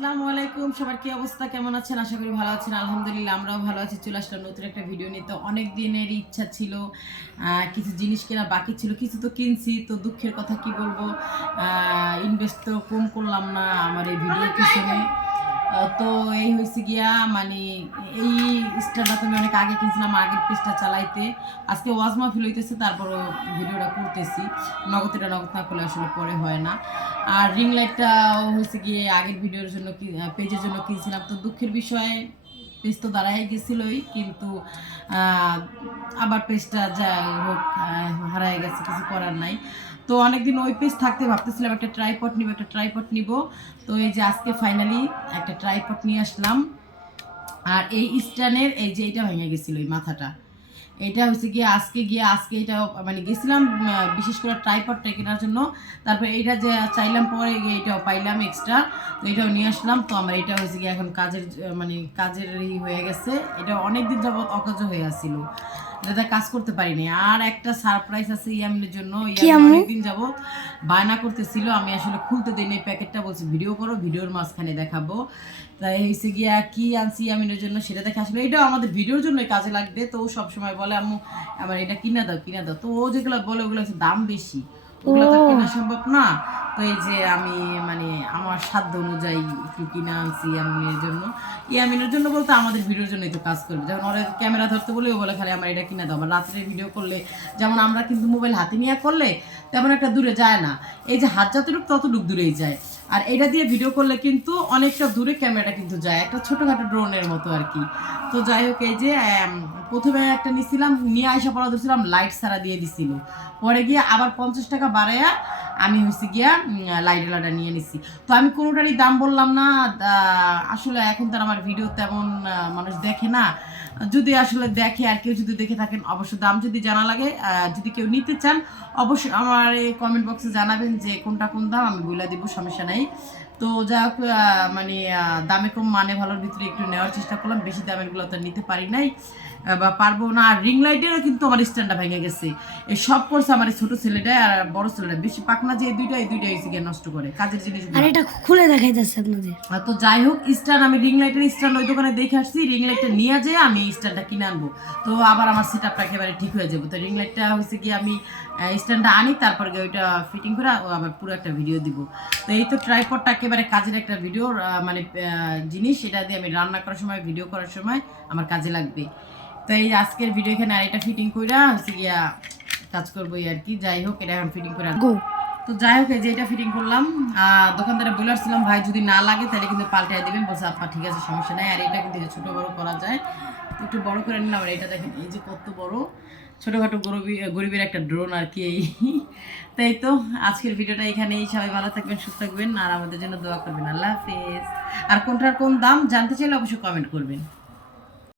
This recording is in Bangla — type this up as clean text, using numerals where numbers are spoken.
আসসালামু আলাইকুম, সবার কি অবস্থা, কেমন আছেন? আশা করি ভালো আছেন। আলহামদুলিল্লাহ আমরাও ভালো আছি। চলে আসলাম নতুন একটা ভিডিও নিয়ে। তো অনেক দিনের ইচ্ছা ছিল, কিছু জিনিস কেনা বাকি ছিল, কিছু তো কিনছি। তো দুঃখের কথা কি বলবো, ইনভেস্ট তো কম করলাম না আমার এই ভিডিওর পিছনে। তো এই হয়েছে গিয়া মানে এই স্টারটা তো আমি অনেক আগে কিনছিলাম, আগের পেজটা চালাইতে। আজকে ওয়াজ মাহফিল হইতেছে, তারপরও ভিডিওটা করতেছি। নগদ না করলে আসলে পরে হয় না। আর রিং লাইটটাও হয়েছে গিয়ে আগের ভিডিওর জন্য পেজের জন্য কিনছিলাম। তো দুঃখের বিষয়ে পেজ তো দাঁড়াই গেছিলই, কিন্তু আবার পেজটা যাই হোক হারায় গেছে, কিছু করার নাই। তো অনেকদিন ওই পেজ থাকতে ভাবতেছিলাম একটা ট্রাইপড নিব। তো এই যে আজকে ফাইনালি একটা ট্রাইপড নিয়ে আসলাম। আর এই স্ট্যান্ডের এই যে এটা ভেঙে গেছিল এই মাথাটা, এটা হচ্ছে গিয়ে আজকে এটা মানে গেছিলাম বিশেষ করে ট্রাইপডটা কেনার জন্য। তারপর এটা যে চাইলাম, পরে গিয়ে এটাও পাইলাম এক্সট্রা, তো এটাও নিয়ে আসলাম। তো আমার এটা হয়েছে গিয়ে এখন কাজেরই হয়ে গেছে। এটা অনেক দিন যাবত অকাজ হয়ে আসছিল, যাতে কাজ করতে পারিনি। আর একটা সারপ্রাইজ আছে ইয়ামিনের জন্য। ইয়ামিন অনেকদিন যাবত বায়না করতেছিল, আমি আসলে খুলতে দিই এই প্যাকেটটা, বলছি ভিডিও করো, ভিডিওর মাঝখানে দেখাবো। তাই হয়েছে গিয়া কি আনছি ইয়ামিনের জন্য সেটা দেখে আসলে এটাও আমাদের ভিডিওর জন্য কাজে লাগবে। তো ও সবসময় বলে আম্মু আমার এটা কিনে দাও। তো ও যেগুলো বলে ওগুলো হচ্ছে দাম বেশি, ওগুলো তো কেনা সম্ভব না। তো এই যে আমি মানে আমার সাধ্য অনুযায়ী একটু কিনে আনছি ইয়ামিনের জন্য বলতে আমাদের ভিডিওর জন্যই তো কাজ করবে। যেমন ওরা ক্যামেরা ধরতে বলে ও বলে খালি আমার এটা কিনে দাও। আমার রাত্রে ভিডিও করলে যেমন আমরা কিন্তু মোবাইল হাতে নিয়ে করলে তেমন একটা দূরে যায় না, এই যে হাত যতটুক ততটুক দূরেই যায়। আর এটা দিয়ে ভিডিও করলে কিন্তু অনেকটা দূরে ক্যামেরাটা কিন্তু যায়, একটা ছোটোখাটো ড্রোনের মতো আর কি। তো যাই হোক, এই যে প্রথমে একটা নিয়েছিলাম, নিয়ে আইসা পড়া ধরছিলাম, লাইট ছাড়া দিয়ে দিছিল। পরে গিয়ে আবার 50 টাকা বাড়াইয়া আমি হয়েছি গিয়া লাইটওয়ালাটা নিয়ে নিছি। তো আমি কোনোটারই দাম বললাম না। আসলে এখন তার আমার ভিডিও তেমন মানুষ দেখে না। যদি আসলে দেখে আর কেউ যদি দেখে থাকেন, অবশ্য দাম যদি জানা লাগে, যদি কেউ নিতে চান অবশ্যই আমার এই কমেন্ট বক্সে জানাবেন যে কোনটা কোন দাম, আমি বলে দিব, সমস্যা নাই। তো যা হোক মানে দামে কম মানে ভালোর ভিতরে একটু নেওয়ার চেষ্টা করলাম, বেশি দামেরগুলো তো নিতে পারি নাই বা পারবো না। আর রিং লাইটেরও কিন্তু আমার স্ট্যান্ডটা ভেঙে গেছে। এই সব করছে আমার ছোট ছেলেটা আর বড় ছেলেটা, বেশি পাকনা যে এই দুইটা এসে গিয়ে নষ্ট করে কাজের জিনিস। আর এটা খুলে দেখাই যাচ্ছে আপনাদের। তো যাই হোক, স্ট্যান্ড আমি রিং লাইটের স্ট্যান্ড ওই দোকানে দেখে আসছি, রিং লাইটটা নিয়ে যেয়ে আমি স্ট্যান্ডটা কিনে আনবো। তো আবার আমার সেট আপটা একেবারে ঠিক হয়ে যাবে। তো রিং লাইটটা হয়েছে কি আমি স্ট্যান্ডটা আনি, তারপরে ওইটা ফিটিং করে আবার পুরো একটা ভিডিও দিব। তো এই তো ট্রাইপডটা একেবারে কাজের একটা ভিডিও মানে জিনিস, এটা দিয়ে আমি রান্না করার সময়, ভিডিও করার সময় আমার কাজে লাগবে। তো এই আজকের ভিডিও এখানে আর এটা ফিটিং করে হচ্ছে গিয়া কাজ করবো আর কি। যাই হোক, এটা এখন ফিটিং করে আনবো। তো যাই হোক, এই যে এটা ফিটিং করলাম। দোকানদারে বলে আসছিলাম ভাই যদি না লাগে তাহলে কিন্তু পাল্টাই দিবেন, বলছে আপা ঠিক আছে, সমস্যা নাই। আর এটা কিন্তু ছোট বড় করা যায়, একটু বড় করে নিলাম। আর এটা দেখেন এই যে কত বড়, ছোটখাটো গরিবের একটা ড্রোন আর কি। তাই তো আজকের ভিডিওটা এখানেই। সবাই ভালো থাকবেন, সুস্থ থাকবেন, আর আমাদের জন্য দোয়া করবেন। আল্লাহ হাফেজ। আর কোনটার কোন দাম জানতে চাইলে অবশ্যই কমেন্ট করবেন।